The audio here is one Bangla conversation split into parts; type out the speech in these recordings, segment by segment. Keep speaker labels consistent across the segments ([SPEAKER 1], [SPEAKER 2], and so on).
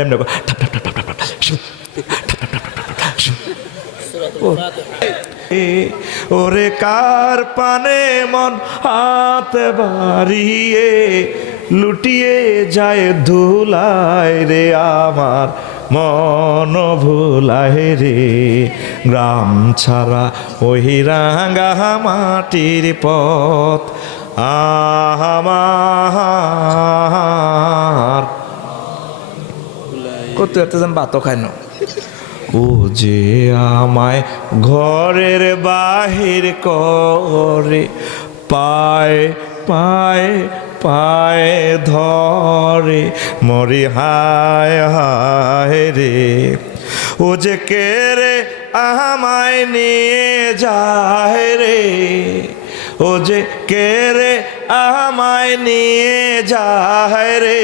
[SPEAKER 1] এমনি ওরে কার পানে মন হাত বাড়িয়ে লুটিয়ে যায় ধুলায় রে আমার মন ভুলায় রে গ্রাম ছাড়া ওই রাঙ্গা মাটির পথ আমার করতে যেন বাতো খায় না। ও যে আমায় ঘরের বাহির করে, পায় পায় পায় ধরে, মরি হায় হায় রে। ও যে কে রে আমায় নিয়ে যায় রে। ও যে কে রে আমায় নিয়ে যায় রে।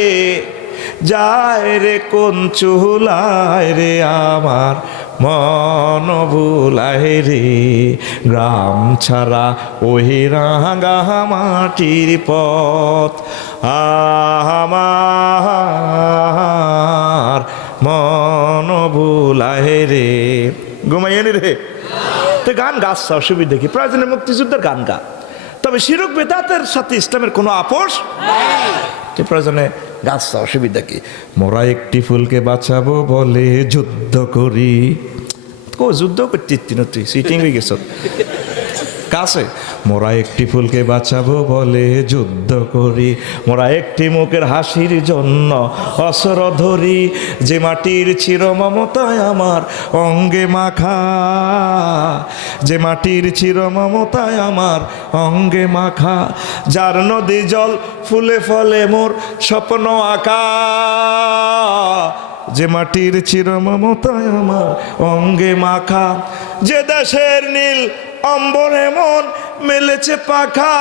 [SPEAKER 1] যায় রে কোন চুলায় রে আমার মন ভুলায় রে। গ্রাম ছাড়া ওই রাঙা মাটির পথ। আমার মন ভুলায় রে। ঘুমাইয়ে নি রে। তো গান গাছ, অসুবিধা কি? প্রয়োজনে মুক্তিযুদ্ধের গান গা। তবে শিরক বেদাতের সাথে ইসলামের কোনো আপোষ প্রয়োজনে গাছ অসুবিধা কি? মোরা একটি ফুলকে বাঁচাবো বলে যুদ্ধ করি। কো যুদ্ধ করতে তুই সিটিং হয়ে গেছ। কাছে? মোরা একটি ফুলকে বাঁচাবো বলে যুদ্ধ করি। মোরা একটি মুখের হাসির জন্য অসর ধরি। যে মাটির চির মমতায় আমার অঙ্গে মাখা। যে মাটির চির মমতায় আমার অঙ্গে মাখা। যার নদী জল ফুলে ফলে মোর স্বপ্ন আঁকা। যে মাটির চির মমতায় আমার অঙ্গে মাখা। যে দেশের নীল অম্বর এমন মেলেছে পাখা।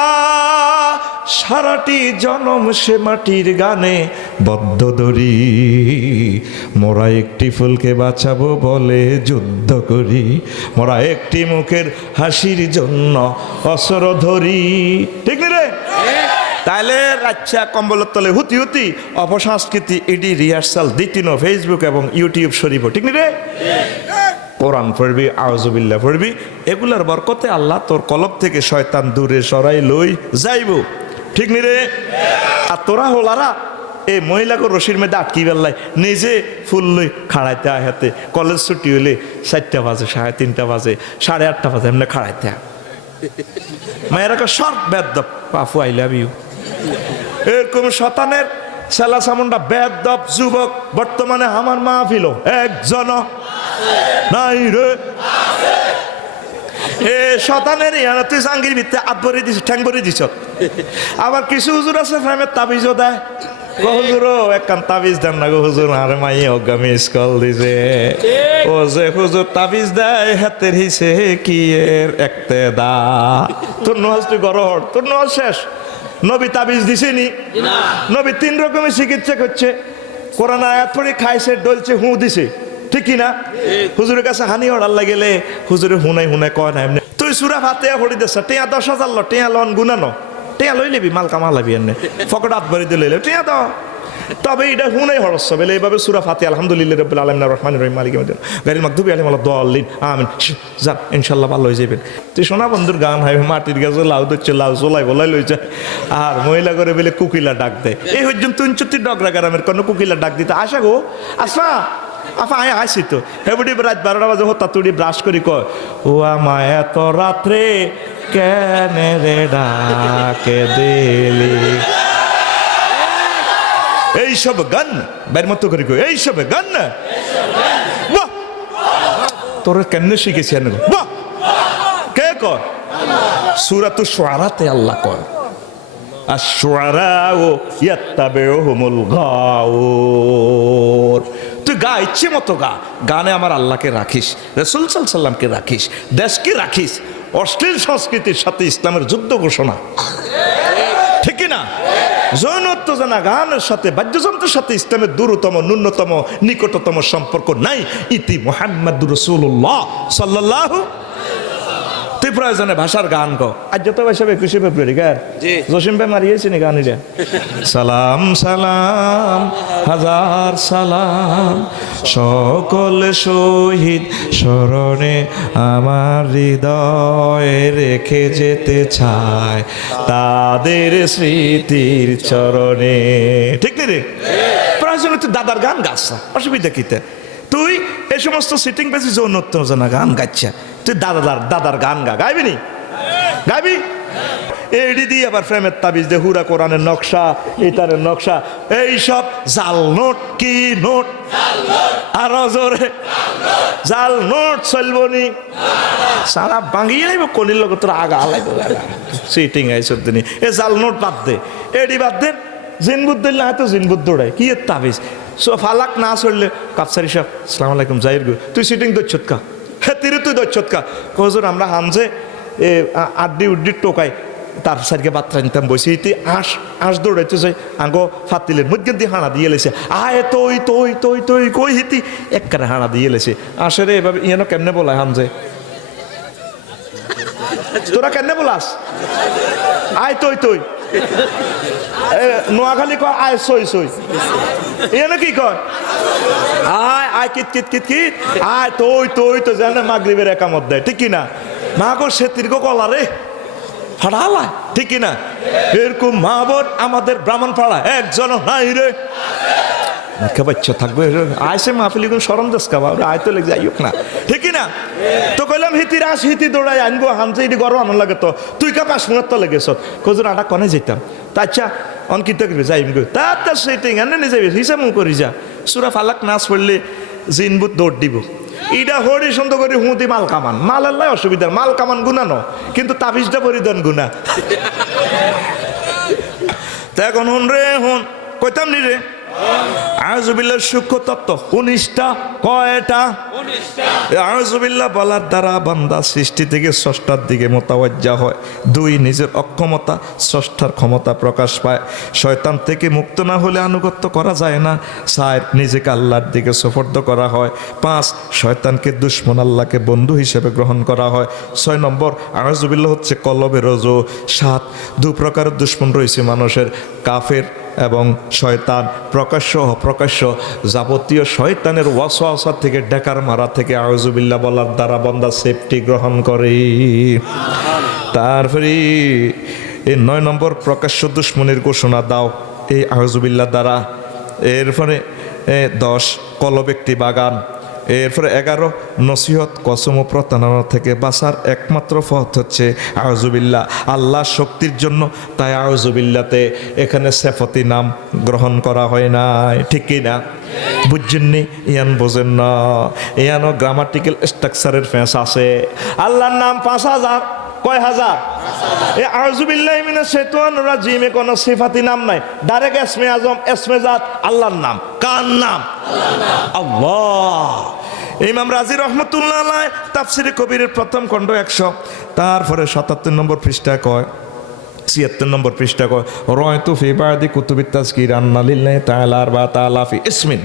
[SPEAKER 1] সারাটি জনম সে মাটির গানে বদ্ধ দড়ি। মোরা একটি ফুলকে বাঁচাবো বলে যুদ্ধ করি। মোরা একটি মুখের হাসির জন্য অসর ধরি। ঠিক রে? তাইলে রাচ্ছা কম্বলের তলে হুতি হুতি অপসংস্কৃতি, ইডি, রিহার্সাল দিতিনো ফেসবুক এবং ইউটিউব শরীফ ঠিক রে? কোরআন পড়বি আউজুবিল্লাহ পড়বি, এগুলার বরকতে আল্লাহ তোর কলব থেকে শয়তান দূরে সরাই লই যাইব। ঠিক নি রে? আর তোরা হোলারা, এই মহিলাকে রশির মধ্যে আটকি বেল্লাই নিজে ফুল লই খাড়াইতে আয় হাতে। কলেজ ছুটি হইলে চারটা বাজে, সাড়ে তিনটা বাজে, সাড়ে আটটা বাজে এমনি খাড়াইতে। মায়েরা সব বেদ পাফু আই লাভ ইউ এরকম শতানের সেলা সামুন্ডা বেদব, যুবক, বর্তমানে আমার মা ফিল একজন নাই রে এ শতানের ইয়ানা তুই জাঙ্গির ভিত্তে আত ভরে দিছ ঠ্যাং ভরে দিছ। আবার কিছু হুজুর আছে ফ্রেমের তাবিজও দেয়। গো হুজুরও একখান তাবিজ দেন না গো হুজুর আরে মাই অজ্ঞা মিস কল দিছে ও যে হুজুর তাবিজ দেয় হাতের হিসে কি এর একতে দা তোর নোয়াজ তুই গরহর তোর নোয়াজ শেষ। নবী তাবিজ দিছেনি। নবী তিন রকমের চিকিৎসা করছে। কোরআন আয়াত পড়ে খাইছে ডলছে হু দিছে। ঠিক কি না? হুজুরের কাছে হানি অর্ডার লাগেলে হুজুরে হুনাই হুনাই কয় না, এমনি। তুই সুরা ভাতে হরি দেছ, টেয়া দশ হাজার ল, টেয়া লন গুনানো টেয়া লই লিবি মাল কামা লাবি এনে ফকট হাত দিয়ে লইলে টেয়া দাও তবে এটা হুনাই হরস্ব বেলে এইভাবে সুরা ফাতে আলহামদুলিল্লাহ রবিল আলম রহমান রহিম মালিক মদিন গাড়ির মাকদুবি আলিম আল্লাহ দলিন আমিন। যান, ইনশাল্লাহ ভালো হয়ে যাবেন। তুই সোনা বন্ধুর গান হয়, মাটির গাছে লাউ দিচ্ছে লাউ চলাই বলাই লই যায় আর মহিলা করে বেলে কুকিলা ডাক দেয় এই হজ্জন তুই চুত্তি ডগরা গ্রামের কোনো কুকিলা ডাক দিতে। আসা গো আসবা আফা, আয় আসি তো। হেবুডি রাত বারোটা বাজে হতা তুড়ি ব্রাশ করি কয়, ও আমায় এত রাত্রে কেন রে ডাকে দিলি? এইসব গান বের মতো করি কই এইসব গান? বাহ! তোর কেমনে শিখেছি আমি? বাহ! কে কয়? সুরাত সোয়ারাতে আল্লাহ কয় আর সোয়ারাও ইয়াত্তাবেহুমুল গাওর তুই গা, ইচ্ছে মতো গা। গানে আমার আল্লাহকে রাখিস, রসুল সাল্লামকে রাখিস, দেশকে রাখিস, অশ্লীল সংস্কৃতির সাথে ইসলামের যুদ্ধ ঘোষণা। ঠিক না? জানা গানের সাথে, বাদ্যযন্ত্রের সাথে ইসলামের দূরতম, ন্যূনতম, নিকটতম সম্পর্ক নাই। ইতি মোহাম্মদ রসুল্লাহ সাল্লাহ প্রয়োজনে ভাষার গান গো আজ যত বৈশাখ একুশে ফেব্রুয়ারি গার। জসিম ভাই মারিয়েছি নি গান এটা সালাম সালাম হাজার সালাম। সকল শহীদ স্মরণে আমার হৃদয়ে রেখে যেতে চায় তাদের স্মৃতির চরণে। ঠিক নি রে? প্রয়োজনে তুই দাদার গান গাছ। অসুবিধা কিতে? তুই এই সমস্ত সিটিং পেয়েছিস যৌনত্ব জানা গান গাচ্ছা তুই দাদার দাদার গান গা। গাইবি নি? গাইবি? এডি দিয়ে আবার ফ্রেমের তাবিজ দে হুরা কোরআনের নকশা, ইতারের নকশা। এই সব জাল নোট কি নোট? আরও জোরে। জাল নোট চলবনি সারা ভাঙিয়ে নাইব কলির লগত তোর আগা আলাইব সিটিং আইস দিনই এ জাল নোট বাদ দে। এডি বাদ দে। জিনবুদ দিল্লা হয়তো জিনবুদ দৌড়ায়। কি এর তাবিজ? সো ফালাক না চললে, কাপসারি সাহেব, সালাম আলাইকুম, জাহির গো। তুই সিটিং দচ্ছত কা? হ্যাঁ তিরে তুই দচ্ছত কা কজুর আমরা হানজে এ আড্ডি উড্ডি টোকাই। তার সাইডকে বাত্রা নিতাম বসে ইতি আঁশ আঁশ দৌড়াইতে যাই। আঙ্গ ফাতিলের মধ্যে দিয়ে হানা দিয়ে লেছে। আয় তৈ তৈ তৈ তৈ কই হিতি? একবারে হানা দিয়ে লেছে। আসে রে এভাবে ইয়ানো কেমনে বলায় হামজে? তোরা কেমনে বলাস? আয় তৈ তৈ এ, নোয়াখালী কয়, আয়, সই সই। এনে কি কয়? আয় আয়, কিত কিত কিত কিত। আয়, তৈ তৈ, তো জানে মাগরিবের একামত দেয়, ঠিক কিনা মা গো, সে দীর্ঘ কলা রে। ফাড়ালা ঠিক কি না? এরকম মা বোন আমাদের ব্রাহ্মণ পাড়া একজন নাই রে। মুখে বাচ্চা থাকবে? আইসে মাহফিলি কোন সরম দেশ খাবা। আয় তো লেগে যাইক না। ঠিক না? তো কইলাম, হিতির আস, হিতি দৌড়াই আনব হামছে এটি গরম আনন্দ লাগে তো। তুই কা পাঁচ মিনিট তো লেগেছ? কজন আটা কনে যেতাম তা আচ্ছা অনকিত করবে যাইম গো তা তার সেটিং এনে নিয়ে যাবি হিসাব করি যা। সুরা ফালাক নাচ পড়লে জিনবুত দৌড় দিব। ইটা হরি সুন্দর করে হুঁতি মাল কামান। মাল আল্লাহ অসুবিধা মাল কামান গুনানো কিন্তু তাবিজটা পরিধান গুনা তা এখন হুন রে, হুন। কইতাম নি রে? আজবিল্লার সূক্ষ্ম তত্ত্ব। উনিশটা কয়টা? আজবিল্লা বলার দ্বারা বান্দা সৃষ্টি থেকে ষষ্ঠার দিকে মোতাবজ্জা হয়। দুই নিজের অক্ষমতা ষষ্ঠার ক্ষমতা প্রকাশ পায়। শয়তান থেকে মুক্ত না হলে আনুগত্য করা যায় না। চার নিজেকে আল্লাহর দিকে সফর্দ করা হয়। পাঁচ শয়তানকে দুশ্মন আল্লাহকে বন্ধু হিসেবে গ্রহণ করা হয়। ছয় নম্বর আজবিল্লা হচ্ছে কলবে রজো। সাত দু প্রকারের দুশ্মন রয়েছে মানুষের। কাফের এবং শয়তান প্রকাশ্য অপ্রকাশ্য যাবতীয় শয়তানের ওয়াসওয়াসা থেকে ডেকার মারা থেকে আয়জুবিল্লা বলার দ্বারা বন্দা সেফটি গ্রহণ করে। তারপরে এই নয় নম্বর প্রকাশ্য দুশ্মনের ঘোষণা দাও এই আয়জুবিল্লা দ্বারা। এরপরে দশ কল ব্যক্তি বাগান। এরপরে এগারো, নসিহত কসম প্রতারণা থেকে বাঁচার একমাত্র পথ হচ্ছে আউজুবিল্লাহ আল্লাহ শক্তির জন্য তাই আউজুবিল্লাতে এখানে সেফতি নাম গ্রহণ করা হয় না ঠিক কি না? বুঝছেননি? ইয়ান বোঝেন না। ইয়ানও গ্রামাটিক্যাল স্ট্রাকচারের ফ্যাঁস আছে। আল্লাহর নাম পাঁচ হাজার। কয় হাজার? এই আউজুবিল্লাহ মিনা শেতান রাজিমে কোনো সিফাতি নাম নাই। ডাইরেক্ট এসমে আজম এসমে জাত আল্লাহর নাম। কার নাম? আল্লাহ। ইমাম রাজি রহমতুল্লাহ তাফসিরে কবিরের প্রথম খণ্ড একশো তারপরে সাতাত্তর নম্বর পৃষ্ঠা কয় ছিয়াত্তর নম্বর পৃষ্ঠা কয়, রয়তু ফি বাদি কুতুবিত তাজকির আন্নালিল্লাহ তাআলার বা তাআলা ফি ইসমিন।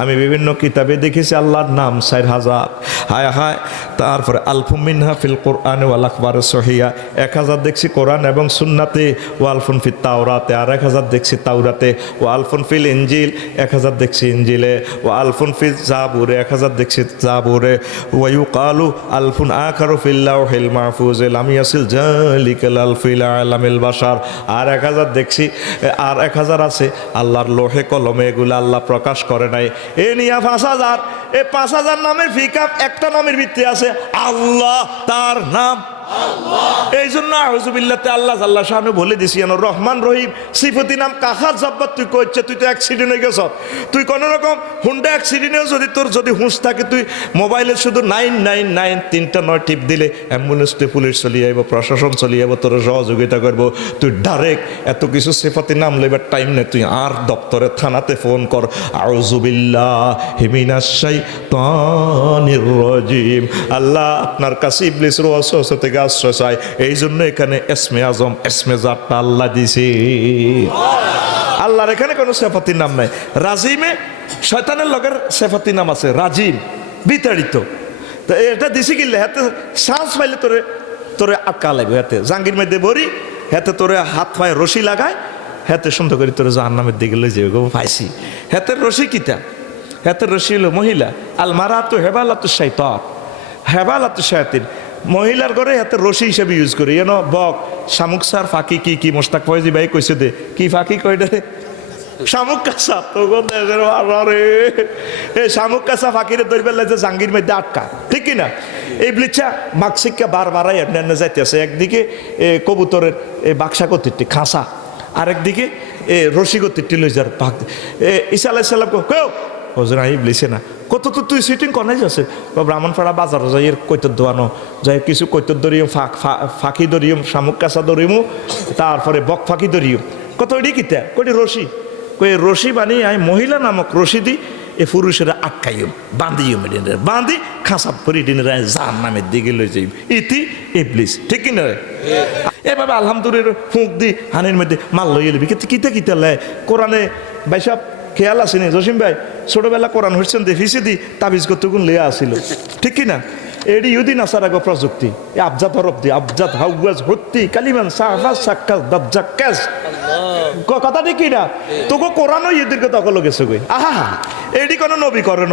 [SPEAKER 1] আমি বিভিন্ন কিতাবে দেখেছি আল্লাহর নাম চার হাজার। হায় হায়, তারপরে আলফু মিনহা ফিল কোরআন ওয়াল আখবার সহিয়া এক হাজার দেখছি কোরআন এবং সুন্নাতে ও আলফুন ফি তাওরাতে, আর এক হাজার দেখছি তাওরাতে ও আলফুন ফিল ইঞ্জিল এক হাজার দেখছি ইঞ্জিলে ও আলফুন ফি জাবুরে, এক হাজার দেখছি জাবুরে। ওয়াইউ কালু আলফুন আখারু ফিল্লাহ হিল মাহফুজ, লাম ইয়াসিল জালিকাল আলফিল আলামিল বাশার আর এক হাজার দেখছি, আর এক হাজার আছে। আল্লাহর লোহে কলমে এগুলো আল্লাহ প্রকাশ করে নাই। এ নিয়ে পাঁচ হাজার, এ পাঁচ হাজার নামের ফিকাপ একটা নামের ভিত্তি আছে। আল্লাহ তার নাম এই জন্য আহজুবিল্লাতে আল্লাহ আল্লাহ শাহানু বলে দিছি যেন রহমান রহিম, সিফতি নাম কাহার জব্বত তুই কইছে তুই তো অ্যাক্সিডেন্ট হয়ে গেছ। তুই কোনো রকম হুন্ডা অ্যাক্সিডেন্টেও যদি তোর যদি হুঁশ থাকে, তুই মোবাইলে শুধু নাইন নাইন নাইন তিনটা নয় টিপ দিলে অ্যাম্বুলেন্স তুই পুলিশ চলি আইব প্রশাসন চলি আইব তোর সহযোগিতা করব। তুই ডাইরেক্ট এত কিছু সিফতি নাম লইবার টাইম নেই, তুই আর দপ্তরে, থানাতে ফোন কর। আউজুবিল্লাহ হিমিনাশাই তানির রজিম। আল্লাহ আপনার কাছে ইবলিসের অসহসা থেকে চাই। এই জন্য এখানে এসমে আজম, এসমে জাতটা আল্লাহ আল্লাহর এখানে কোনো সেফাতির নাম নাই। রাজিমে শয়তানের লগের সেফাতির নাম আছে, রাজিম, বিতাড়িত। তো এটা দিছি হাতে পাইলে তোরে তোরে আটকা লাগবে হাতে। জাঙ্গির মধ্যে বড়ি হাতে তোরে হাত পায়ে রশি লাগায়, হাতে সুন্দর করে তোরে জাহান্নামের দিকে লই যাবে গো পাইছি হাতের রশি কিতা? হাতের রশি হলো মহিলা। আলমারা তো হেবালা তো শাইতর হেবালা শায়তিন। মহিলার ঘরে হাতে রশি হিসেবে ইউজ করি। যেন বক, শামুক সার ফাঁকি কি কি মোস্তাক ফয়জি ভাই কইছে দে। কি ফাঁকি কইডে শামুক কাঁচা, তো গো দেশের বাবারে এ শামুক কাঁচা ফাঁকিরে ধরবে যে জাঙ্গির মধ্যে আটকা। ঠিক কি না? এই ব্লিচা মাকসিককে বারবারাই এমনি এমনি যাইতেছে। একদিকে এ কবুতরের বাক্সা কতিরটি খাঁচা, আরেকদিকে এ রশি কতিরটি লই যার ভাগ ঈসা আলাইসাল্লাম কেউ? হজুর বলিছে না। কত তো তুই সিটিং কনে যাচ্ছে বা ব্রাহ্মণপাড়া বাজার যাই এর কৈতর দোয়ানো, যাই কিছু কৈতর দরিয়ম, ফাঁক ফাঁকি দরিয়ম, শামুক কাঁচা দরিমু, তারপরে বক ফাঁকি দরিয়ম। কত এটি কিতা? কটি রশি। কই রশি বানি আমি মহিলা নামক রশি দি, এ পুরুষেরা আটকাইম বান্ধিম এদিনের বান্ধি খাঁচা পরি দিনের জান নামের দিকে লই যাইম ইতি ইবলিস, ঠিক কিনা রে? এভাবে আলহামদুলিল্লাহ ফুঁক দি, হানির মধ্যে মাল লই এলবি কিন্তু কিতা কিতা লে? কোরআনে বাইসব খেয়াল আসেনি। জসিম ভাই ছোটবেলা কোরআন হোসেন দেখিছে দি তাবিজ কতগুণ লেয়া আসিল ঠিক কিনা? এডি ইউদিন আসার আগে প্রযুক্তি। এ আবজাত হরফ দি আবজাত হাউয়াজ হত্তি কালিমান সাহা সাক্কাস দাবজাক ক্যাস ক- কথা ঠিক কিনা তোকে কোরআনও ইয়েদের কথা অকল গেছে গই আহা। এডি কোনো নবী করে ন।